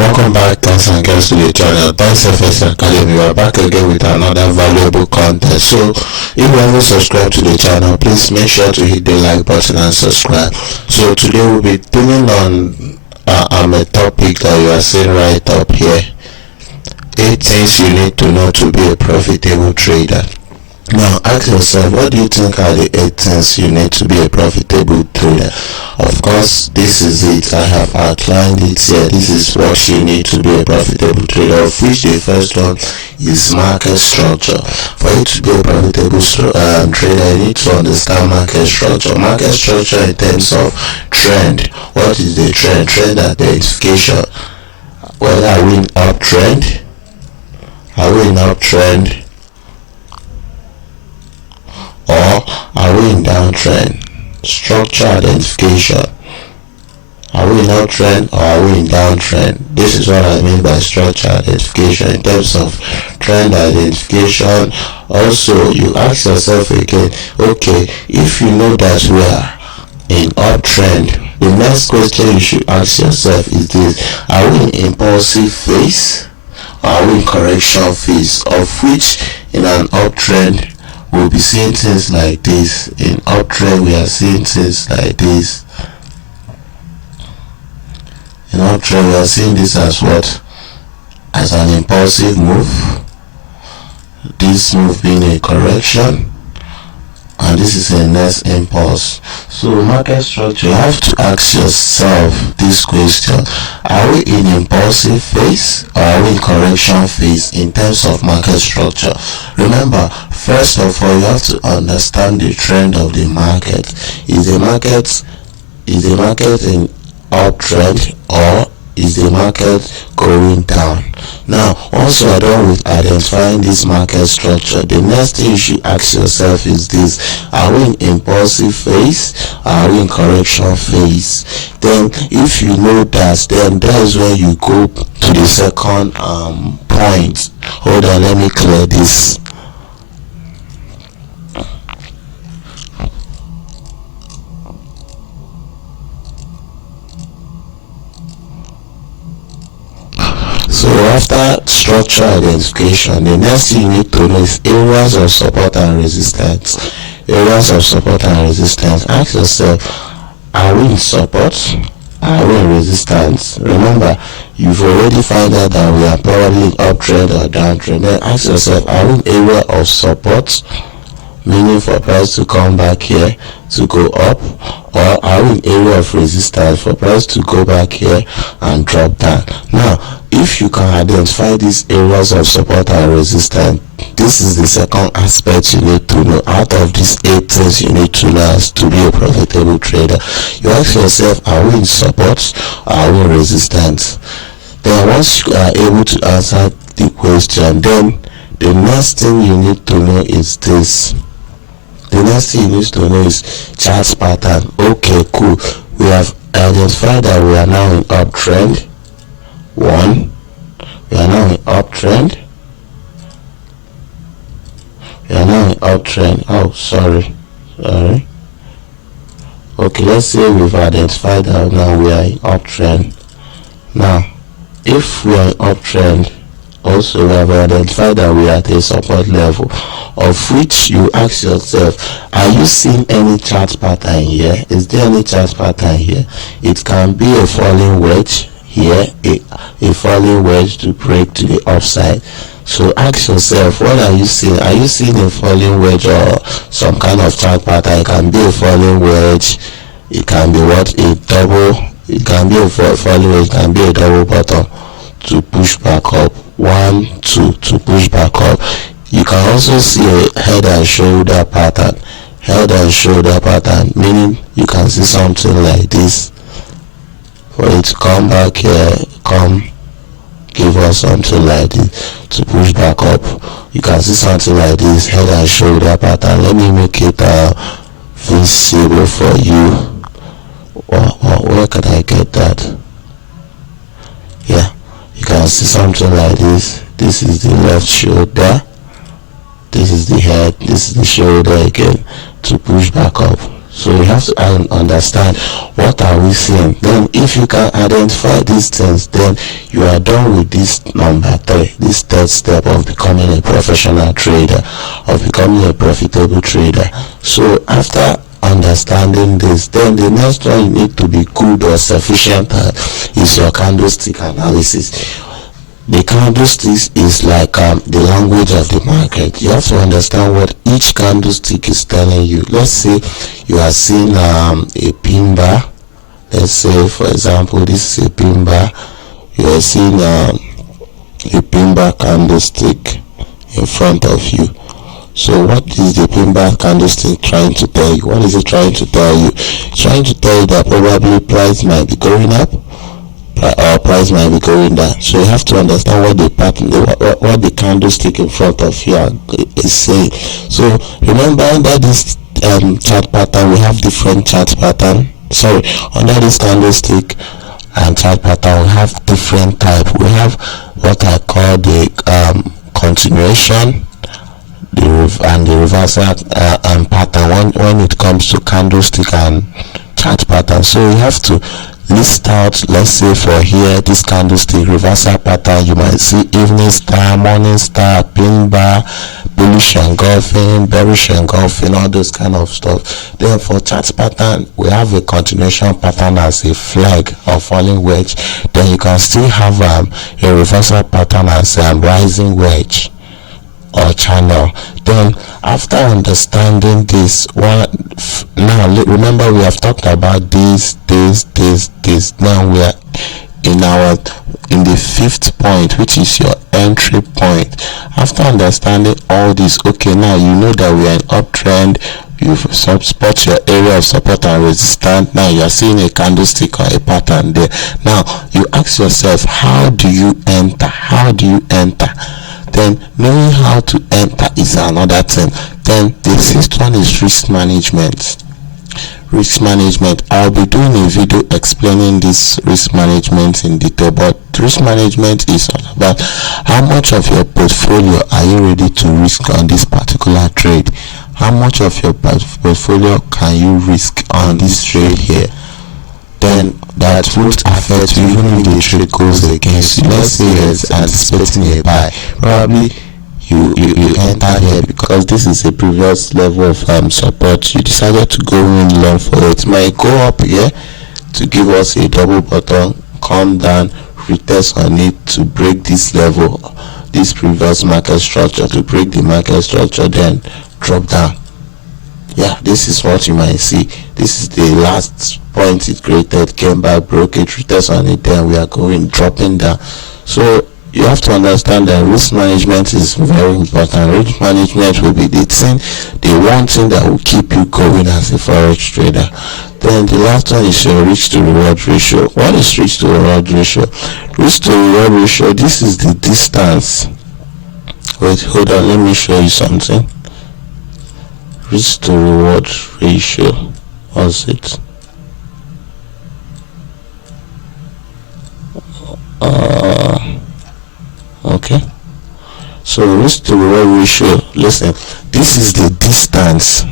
Welcome back, guys and girls, to the channel Dice FS Academy. We are back again with another valuable content. So if you haven't subscribed to the channel, please make sure to hit the like button and subscribe. So today we'll be dealing on a topic that you are seeing right up here: 8 things you need to know to be a profitable trader. Now ask yourself, what do you think are the 8 things you need to be a profitable trader? Of course, this is it. I have outlined it here. This is what you need to be a profitable trader, of which the first one is market structure. For you to be a profitable trader, you need to understand market structure. Market structure in terms of trend. What is the trend? Trend identification. Whether are we in uptrend? Are we in uptrend? Or are we in downtrend? Structure identification. Are we in uptrend or are we in downtrend? This is what I mean by structure identification in terms of trend identification. Also, you ask yourself again, okay, if you know that we are in uptrend, the next question you should ask yourself is this: are we in impulsive phase or are we in correction phase? Of which, in an uptrend, we'll be seeing things like this. In uptrend, we are seeing things like this. In uptrend, we are seeing this as what? As an impulsive move. This move being a correction, and this is a next impulse. So market structure, you have to ask yourself this question: are we in impulsive phase or are we in correction phase in terms of market structure? Remember, first of all, you have to understand the trend of the market. Is the market in uptrend or is the market going down? Now, once you are done with identifying this market structure, the next thing you should ask yourself is this: are we in impulsive phase or are we in correction phase? Then if you know that, then that is when you go to the second point. Hold on, let me clear this. So after structure identification, the next thing you need to know is areas of support and resistance. Areas of support and resistance. Ask yourself, are we in support? Are we in resistance? Remember, you've already found out that we are probably in uptrend or downtrend. Then ask yourself, are we in area of support, meaning for price to come back here to go up, or are we in area of resistance for price to go back here and drop down? Now, if you can identify these areas of support and resistance, this is the second aspect you need to know. Out of these 8 things you need to know as to be a profitable trader, you ask yourself, are we in support or are we in resistance? Then once you are able to answer the question, then the next thing you need to know is this. The next thing you need to know is chart pattern. Okay, cool. We have identified that we are now in uptrend. We are now in uptrend. Oh, sorry. Okay, let's say we've identified that now we are in uptrend. Now, if we are in uptrend, also we have identified that we are at a support level, of which you ask yourself, are you seeing any chart pattern here? Is there any chart pattern here? It can be a falling wedge here, a falling wedge to break to the upside. So ask yourself, what are you seeing? Are you seeing a falling wedge or some kind of chart pattern? It can be a falling wedge, it can be a double, it can be a falling wedge, it can be a double bottom to push back up, 1, 2 to push back up. You can also see a head and shoulder pattern. Head and shoulder pattern, meaning you can see something like this. For it to come back here, give us something like this to push back up. You can see something like this, head and shoulder pattern. Let me make it visible for you. Where can I get that? Yeah, you can see something like this. This is the left shoulder, this is the head, this is the shoulder again to push back up. So you have to understand what are we seeing. Then if you can identify these things, then you are done with this number 3, this third step of becoming a professional trader, of becoming a profitable trader. So after understanding this, then the next one you need to be good or sufficient at is your candlestick analysis. The candlestick is like the language of the market. You have to understand what each candlestick is telling you. Let's say you are seeing a pin bar. Let's say, for example, this is a pin bar. You are seeing a pin bar candlestick in front of you. So what is the pin bar candlestick trying to tell you? What is it trying to tell you? It's trying to tell you that probably price might be going up, or price might be going down. So you have to understand what the pattern, what the candlestick in front of you is saying. So remember, under this chart pattern, we have different chart pattern. Sorry, under this candlestick and chart pattern, we have different type. We have what I call the continuation, and the reversal pattern when it comes to candlestick and chart pattern. So you have to list out, let's say for here, this candlestick reversal pattern, you might see evening star, morning star, pin bar, bullish engulfing, bearish engulfing, all those kind of stuff. Then for chart pattern, we have a continuation pattern as a flag or falling wedge. Then you can still have a reversal pattern as a rising wedge or channel. Then after understanding this one, now remember we have talked about this. Now we are in the 5th point, which is your entry point. After understanding all this, okay, now you know that we are in uptrend. You've spot your area of support and resistance. Now you are seeing a candlestick or a pattern there. Now you ask yourself, how do you enter? Then knowing how to enter is another thing. Then the 6th one is risk management. I'll be doing a video explaining this risk management in detail, but risk management is all about how much of your portfolio are you ready to risk on this particular trade. How much of your portfolio can you risk on this trade here? Then that won't affect you even if the trade goes against you. Let's say you're anticipating a buy, probably you enter here because this is a previous level of support. You decided to go in long for it. It might go up here to give us a double bottom, come down, retest on it to break this level, this previous market structure, to break the market structure, then drop down. Yeah, this is what you might see. This is the last point it created, came back, broke it, retest on it, then we are dropping down. So you have to understand that risk management is very important. Risk management will be the one thing that will keep you going as a forex trader. Then the last one is your risk to reward ratio. What is risk to reward ratio? Risk to reward ratio, this is the distance. Wait, hold on, let me show you something. Risk to reward ratio, what's it? Okay, so risk to reward ratio, listen, this is the distance.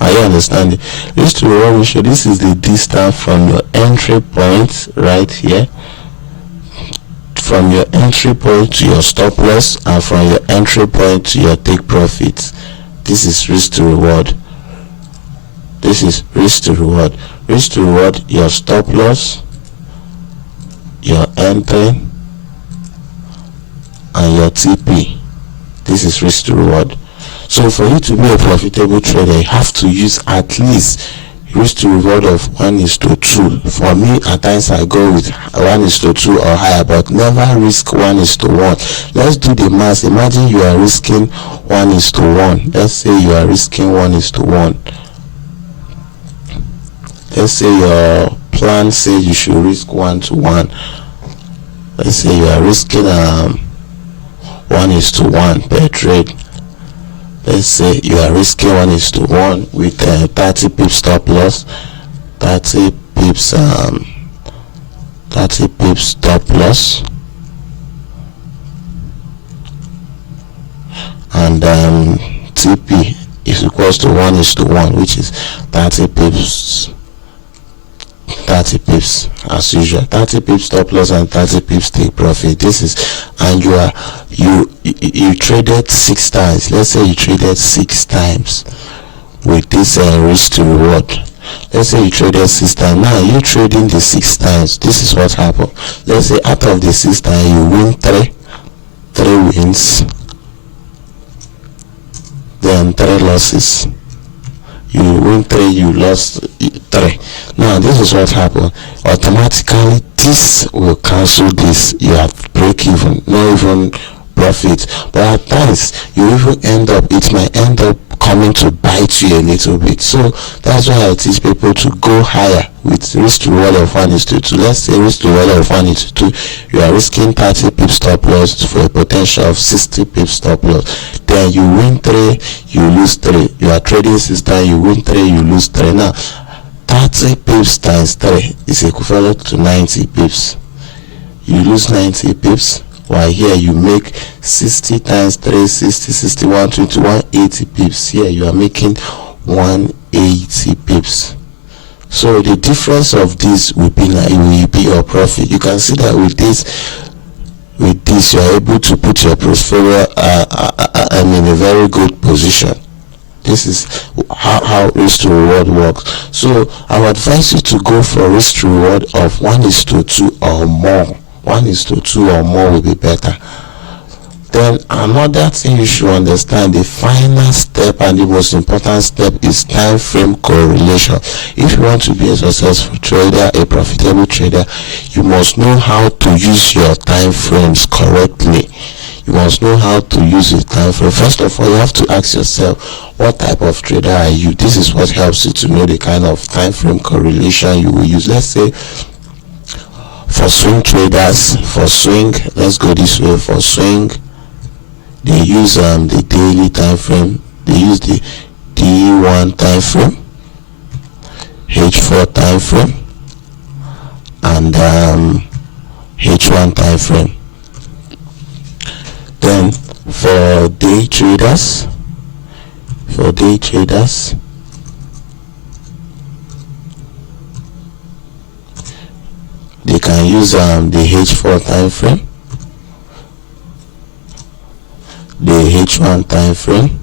Are you understanding? Risk to reward ratio, this is the distance from your entry point right here, from your entry point to your stop loss, and from your entry point to your take profit. This is risk to reward. This is risk to reward. Risk to reward, your stop loss, your entry, and your TP. This is risk to reward. So for you to be a profitable trader, you have to use at least risk to reward of 1:2. For me, at times I go with 1:2 or higher, but never risk 1:1. Let's do the math. Imagine you are risking 1:1. Let's say you are risking 1:1. Let's say your plan says you should risk 1:1. Let's say you are risking 1:1 per trade. Let's say you are risking 1:1 with 30 pips stop loss, 30 pips stop loss, and TP is equals to 1:1, which is 30 pips. 30 pips as usual. 30 pips stop loss and 30 pips take profit. This is, and you traded 6 times. Let's say you traded 6 times with this risk to reward. Let's say you traded 6 times. Now you trading the 6 times. This is what happened. Let's say out of the 6 times you win 3 wins, then 3 losses. You win 3, you lost 3. Now this is what happened. Automatically this will cancel this. You have break even, no even profit. But at times you even it might end up coming to bite you a little bit. So that's why I teach people to go higher with risk to reward of 1:2. Let's say risk to reward of 1:2, you are risking 30 pips stop loss for a potential of 60 pips stop loss. Then you win 3, you lose 3. You are trading 6 times, you win 3, you lose 3. Now 30 pips times 3 is equivalent to 90 pips. You lose 90 pips. While here you make 60 times 3, 60, 60, 120, 180 pips. Here you are making 180 pips. So the difference of this will be your profit. You can see that with this you are able to put your portfolio in a very good position. This is how risk to reward works. So I would advise you to go for risk to reward of 1:2 or more. 1:2 or more will be better. Then another thing you should understand, the final step and the most important step is time frame correlation. If you want to be a successful trader, a profitable trader, you must know how to use your time frames correctly. You must know how to use your time frame. First of all, you have to ask yourself, what type of trader are you? This is what helps you to know the kind of time frame correlation you will use. Let's say for swing traders, let's go this way. For swing, they use the daily time frame. They use the D1 time frame, H4 time frame, and H1 time frame. Then for day traders, they can use the H4 time frame, the H1 time frame,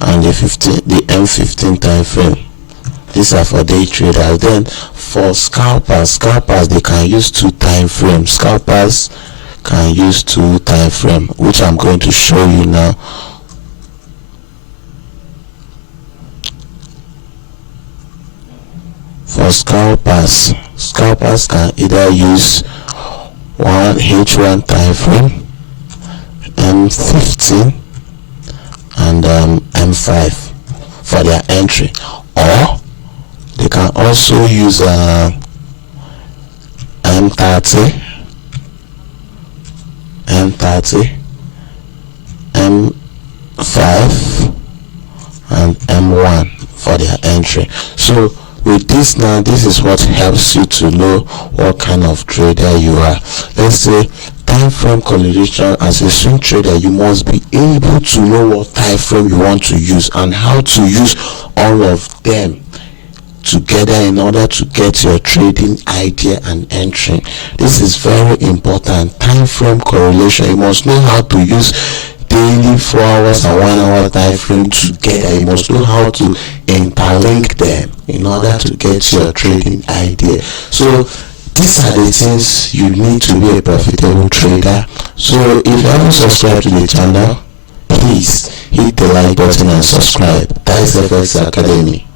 and the M15 time frame. These are for day traders. Then for scalpers, they can use 2 time frames. Scalpers can use 2 time frame, which I'm going to show you now. For scalpers can either use H1 time frame, M15, and M5 for their entry, or they can also use M30, M5, and M1 for their entry. So with this now, this is what helps you to know what kind of trader you are. Let's say time frame correlation. As a swing trader, you must be able to know what time frame you want to use and how to use all of them together in order to get your trading idea and entry. This is very important. Time frame correlation, you must know how to use daily, 4 hours and 1 hour time frame together. You must know how to interlink them in order to get your trading idea. So these are the things you need to be a profitable trader. So if you haven't subscribed to the channel, please hit the like button and subscribe. That is FX Academy.